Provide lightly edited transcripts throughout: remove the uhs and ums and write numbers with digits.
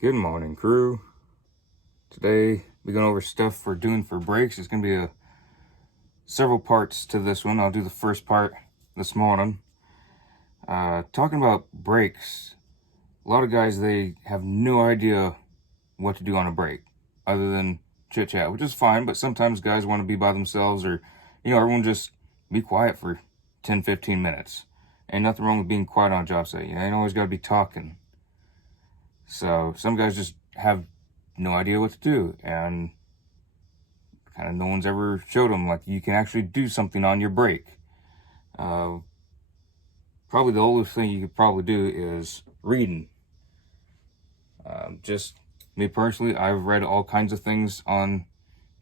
Good morning, crew. Today we're going over stuff we're doing for breaks. It's going to be several parts to this one. I'll do the first part this morning. Talking about breaks. A lot of guys, they have no idea what to do on a break other than chit chat, which is fine, but sometimes guys want to be by themselves, or everyone just be quiet for 10-15 minutes. Ain't nothing wrong with being quiet on a job site. You ain't always got to be talking. So some guys just have no idea what to do, and kind of no one's ever showed them like you can actually do something on your break. Probably the oldest thing you could probably do is reading. Just me personally, I've read all kinds of things on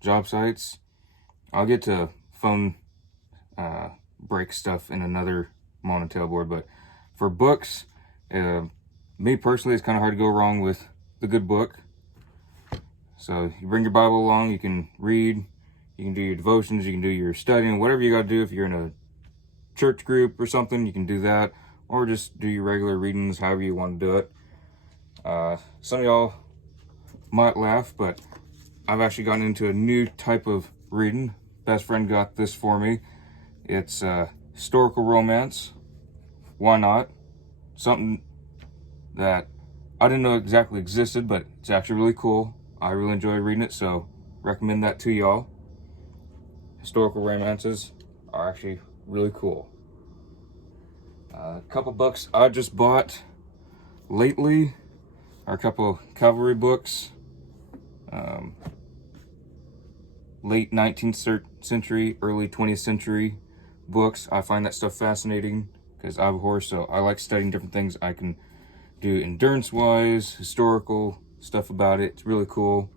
job sites. I'll get to phone break stuff in another Mornin Tailboard, but for books, me personally, it's kind of hard to go wrong with the good book. So you bring your Bible along, you can read, you can do your devotions, you can do your studying, whatever you got to do. If you're in a church group or something, you can do that, or just do your regular readings, however you want to do it. Some of y'all might laugh, but I've actually gotten into a new type of reading. Best friend got this for me. It's historical romance. Why not? Something that I didn't know exactly existed, but it's actually really cool. I really enjoy reading it, so recommend that to y'all. Historical romances are actually really cool. A couple books I just bought lately are a couple cavalry books. Late 19th century, early 20th century books. I find that stuff fascinating because I have a horse, so I like studying different things. I can do endurance-wise, historical stuff about it. It's really cool.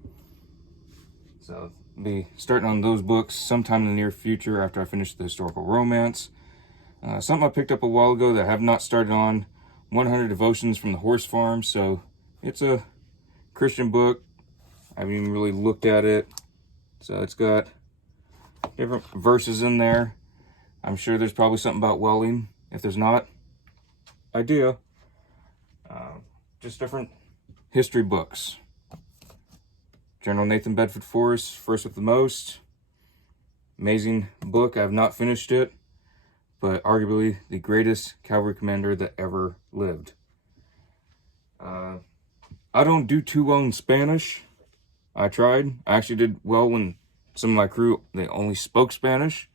So I'll be starting on those books sometime in the near future after I finish the historical romance. Something I picked up a while ago that I have not started on, 100 Devotions from the Horse Farm. So it's a Christian book. I haven't even really looked at it. So it's got different verses in there. I'm sure there's probably something about welding. If there's not, idea. Just different history books. General Nathan Bedford Forrest, First with the Most. Amazing book. I have not finished it, but arguably the greatest cavalry commander that ever lived. I don't do too well in Spanish. I tried. I actually did well when some of my crew, they only spoke Spanish.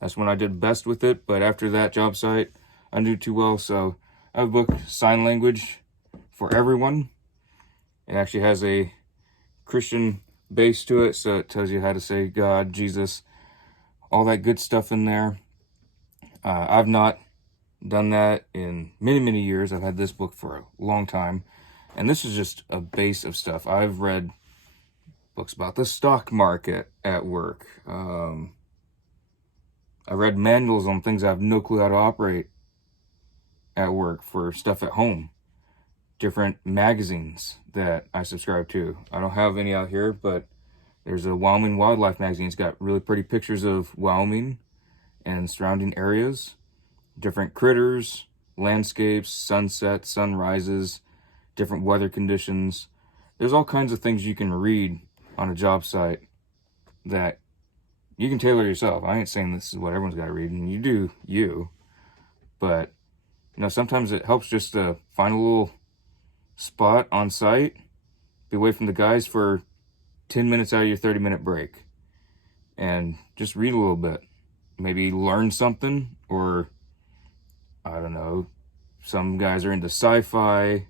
That's when I did best with it. But after that job site, I didn't do too well. So I have a book, Sign Language for Everyone. It actually has a Christian base to it. So it tells you how to say God, Jesus, all that good stuff in there. I've not done that in many, many years. I've had this book for a long time. And this is just a base of stuff. I've read books about the stock market at work. I read manuals on things I have no clue how to operate at work for stuff at home. Different magazines that I subscribe to. I don't have any out here, but there's a Wyoming Wildlife magazine. It's got really pretty pictures of Wyoming and surrounding areas. Different critters, landscapes, sunsets, sunrises, different weather conditions. There's all kinds of things you can read on a job site that you can tailor yourself. I ain't saying this is what everyone's got to read, and you do you. But, sometimes it helps just to find a little spot on site, be away from the guys for 10 minutes out of your 30-minute break, and just read a little bit. Maybe learn something, or, I don't know, some guys are into sci-fi.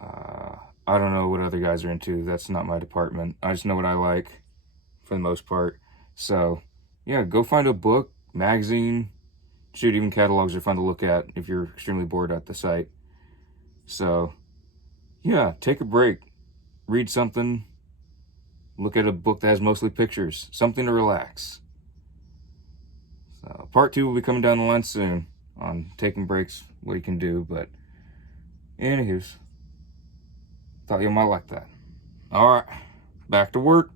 I don't know what other guys are into. That's not my department. I just know what I like for the most part. So, yeah, go find a book, magazine. Shoot, even catalogs are fun to look at if you're extremely bored at the site. So, yeah, take a break. Read something. Look at a book that has mostly pictures. Something to relax. So, part 2 will be coming down the line soon on taking breaks, what you can do. But, anywho's, thought you might like that. All right, back to work.